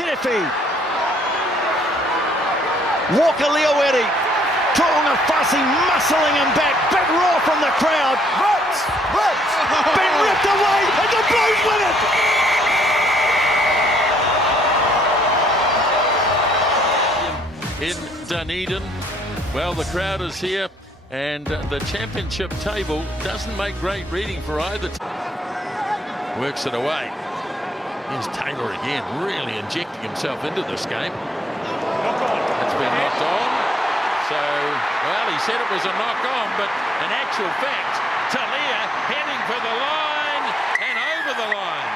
Kirefi. Walker Leoweri. Toonga Fussy muscling him back. Big roar from the crowd. Been ripped away and the Blues win it. In Dunedin, well, the crowd is here, and the championship table doesn't make great reading for either team. Works it away. Here's Taylor again, really injecting himself into this game. It's been knocked on. So, well, he said it was a knock on, but in actual fact, Talia heading for the line and over the line.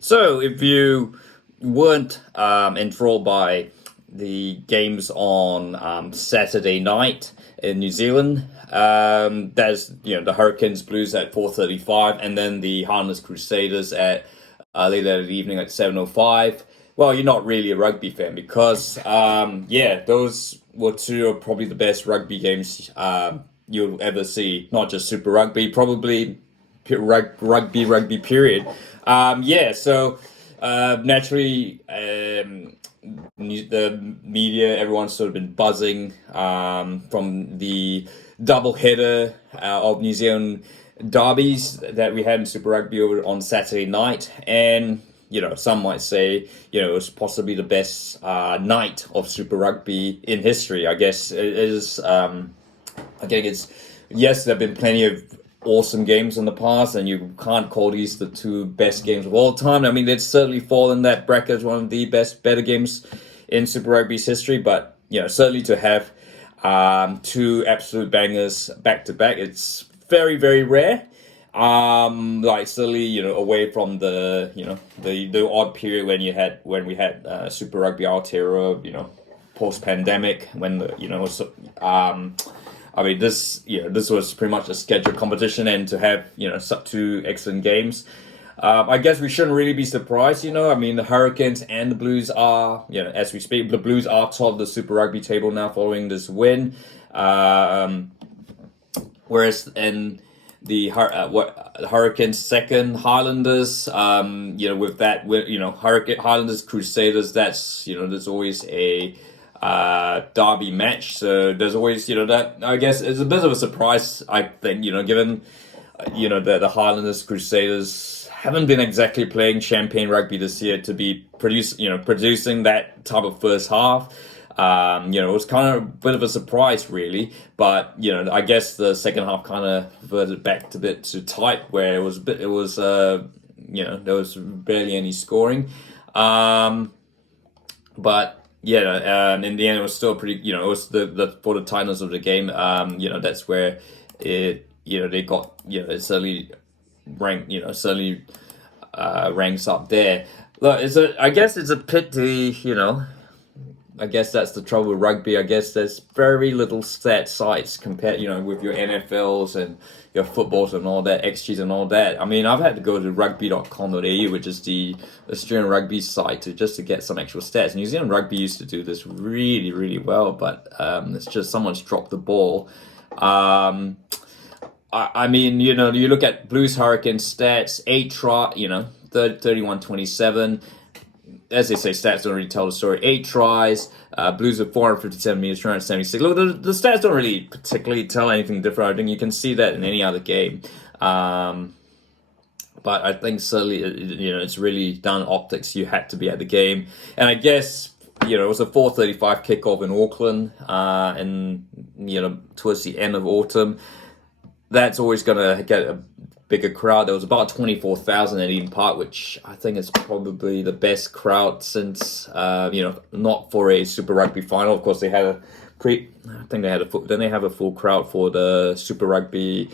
So, if you weren't enthralled by the games on Saturday night in New Zealand, there's the Hurricanes Blues at 4:35, and then the Highlanders Crusaders at later that evening at 7:05. Well, you're not really a rugby fan because those were two of probably the best rugby games you'll ever see. Not just Super Rugby, probably rugby period. So naturally, the media, everyone's sort of been buzzing from the double header of New Zealand derbies that we had in Super Rugby over on Saturday night, and some might say it was possibly the best night of Super Rugby in history. I guess it is. Yes, there have been plenty of awesome games in the past, and you can't call these the two best games of all time. I mean, it's certainly fall in that bracket as one of the better games in Super Rugby's history, but certainly to have two absolute bangers back to back, it's very, very rare. Certainly, away from the odd period when we had Super Rugby Aotearoa, post pandemic, when this was pretty much a scheduled competition, and to have two excellent games, I guess we shouldn't really be surprised. The Hurricanes and the Blues are, as we speak, the Blues are top of the Super Rugby table now following this win. Whereas in the Hurricanes second, Highlanders, with that, Highlanders Crusaders, that's there's always a derby match, so there's always that, I guess it's a bit of a surprise, I think, given that the Highlanders Crusaders haven't been exactly playing champagne rugby this year to be producing that type of first half. It was kind of a bit of a surprise, really, but I guess the second half kind of reverted back to a bit too tight, where there was barely any scoring, but in the end it was still pretty. It was the for the tightness of the game. That's where it. They got. It certainly ranked. Certainly ranks up there. Look, I guess it's a pity. I guess that's the trouble with rugby. I guess there's very little stat sites compared, with your NFLs and your footballs and all that, XGs and all that. I mean, I've had to go to rugby.com.au, which is the Australian rugby site, to get some actual stats. New Zealand Rugby used to do this really, really well, but it's just someone's dropped the ball. You look at Blues Hurricanes stats, 8 try, 31-27. As they say, stats don't really tell the story. 8 tries, Blues with 457 meters, 376. Look, the stats don't really particularly tell anything different. I think you can see that in any other game. But I think certainly, it's really done optics. You had to be at the game. And I guess, it was a 4:35 kickoff in Auckland, and, towards the end of autumn. That's always going to get a bigger crowd. There was about 24,000 at Eden Park, which I think is probably the best crowd since, not for a Super Rugby final. Of course, they had they have a full crowd for the Super Rugby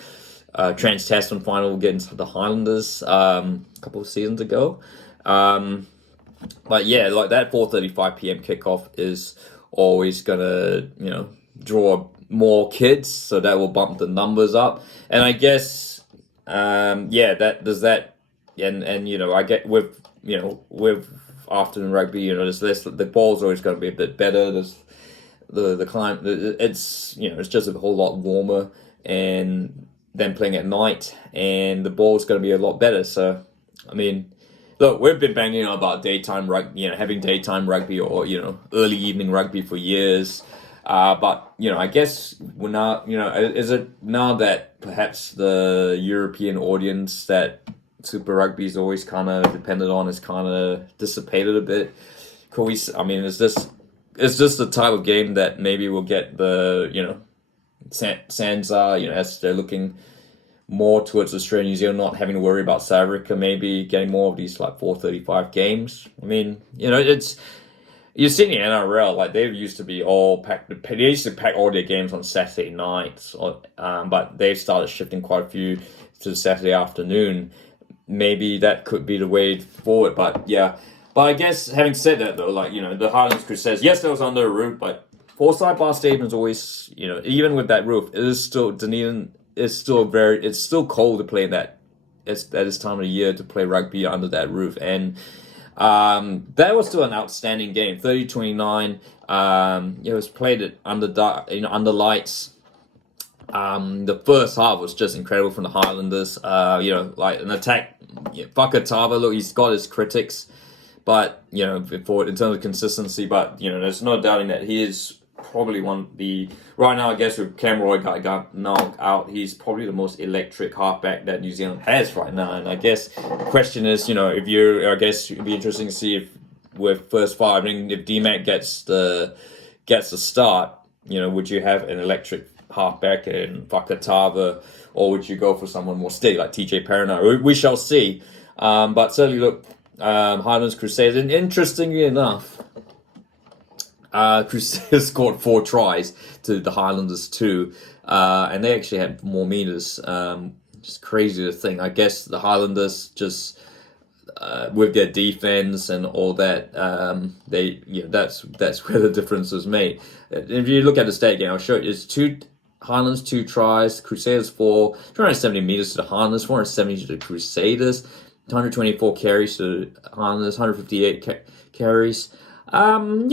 Trans-Tasman final against the Highlanders a couple of seasons ago. But yeah, like that 4:35 p.m. kickoff is always gonna, draw more kids, so that will bump the numbers up. And I guess, that does that, and I get with afternoon rugby, there's less. The ball's always going to be a bit better. There's the climb. It's it's just a whole lot warmer, and then playing at night, and the ball's going to be a lot better. So, I mean, Look, we've been banging on about daytime rugby, having daytime rugby or early evening rugby for years. But I guess we're now, is it now that perhaps the European audience that Super Rugby is always kind of dependent on is kind of dissipated a bit? Is this the type of game that maybe will get the Sansa, as they're looking more towards Australia, New Zealand, not having to worry about South Africa, maybe getting more of these like 4:35 games. I mean, it's you've seen the NRL, like they used to be all packed. They used to pack all their games on Saturday nights, but they've started shifting quite a few to the Saturday afternoon. Maybe that could be the way forward. But yeah, but I guess having said that though, like the Highlanders Crusaders, yes, that was under a roof, but Forsyth Bar Stadium is always even with that roof, it is still Dunedin. It's still cold to play that. It's at this time of the year to play rugby under that roof, and that was still an outstanding game. 30-29. It was played under lights. The first half was just incredible from the Highlanders. Like an attack. Fakatava, look, he's got his critics, but in terms of consistency. But there's no doubting that he is probably right now, I guess, with Cam Roy got knocked out, he's probably the most electric halfback that New Zealand has right now. And I guess the question is, I guess it'd be interesting to see if with first five, if DMAC gets the start, would you have an electric halfback in Fakatava, or would you go for someone more steady like TJ Perina? We shall see. But certainly, look, Highlanders Crusaders, and interestingly enough, Crusaders scored 4 tries to the Highlanders 2, and they actually had more meters. Just crazy to think. I guess the Highlanders just with their defense and all that, that's where the difference was made. If you look at the stat game, I'll show you. It's Highlanders 2 tries, Crusaders 4, 270 meters to the Highlanders, 470 to the Crusaders, 124 carries to the Highlanders, 158 carries. Look,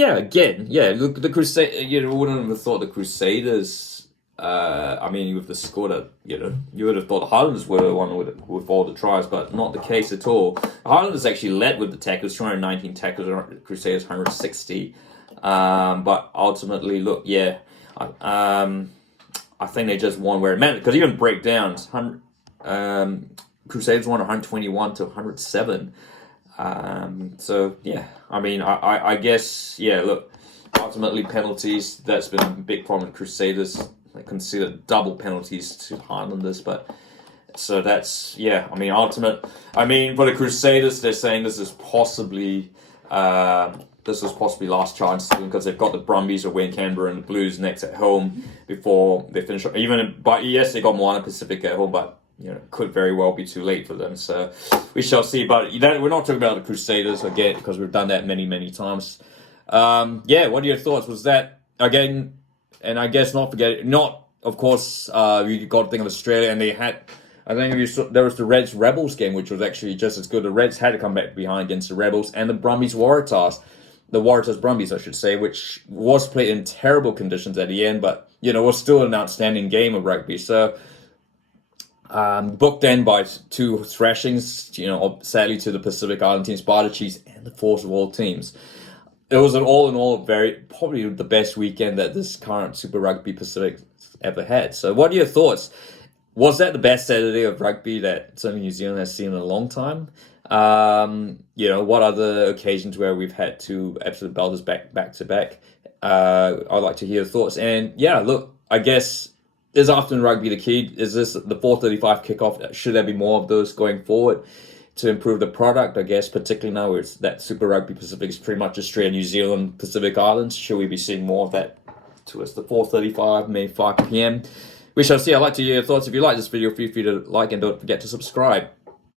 the Crusaders, wouldn't have thought the Crusaders, with the score that, you would have thought the Highlanders were the one with all the tries, but not the case at all. The Highlanders actually led with the tackles, 219 tackles, Crusaders 160. But ultimately, look, I think they just won where it mattered, because even breakdowns, Crusaders won 121 to 107. I guess, look, ultimately penalties, that's been a big problem with Crusaders. They consider double penalties to Highlanders, but so that's, for the Crusaders, they're saying this is possibly last chance because they've got the Brumbies or Wayne Canberra and the Blues next at home before they finish. But yes, they got Moana Pacific at home, but it could very well be too late for them. So we shall see. But we're not talking about the Crusaders again because we've done that many, many times. What are your thoughts? Was that, again, and I guess of course, you got to think of Australia, and they had, I think there was the Reds Rebels game, which was actually just as good. The Reds had to come back behind against the Rebels, and the Brumbies Waratahs. The Waratahs Brumbies, I should say, which was played in terrible conditions at the end, but, was still an outstanding game of rugby. So, booked then by 2 thrashings, sadly to the Pacific Island teams, Sparta Chiefs, and the Force of all teams. It was an all in all probably the best weekend that this current Super Rugby Pacific ever had. So what are your thoughts? Was that the best Saturday of rugby that certainly New Zealand has seen in a long time? What other occasions where we've had 2 absolute belters back to back? I'd like to hear your thoughts. And look, I guess, is afternoon rugby the key? Is this the 4:35 kickoff? Should there be more of those going forward to improve the product? I guess, particularly now where that Super Rugby Pacific is pretty much Australia, New Zealand, Pacific Islands. Should we be seeing more of that towards the 4:35, maybe 5 p.m.? We shall see. I'd like to hear your thoughts. If you like this video, feel free to like and don't forget to subscribe.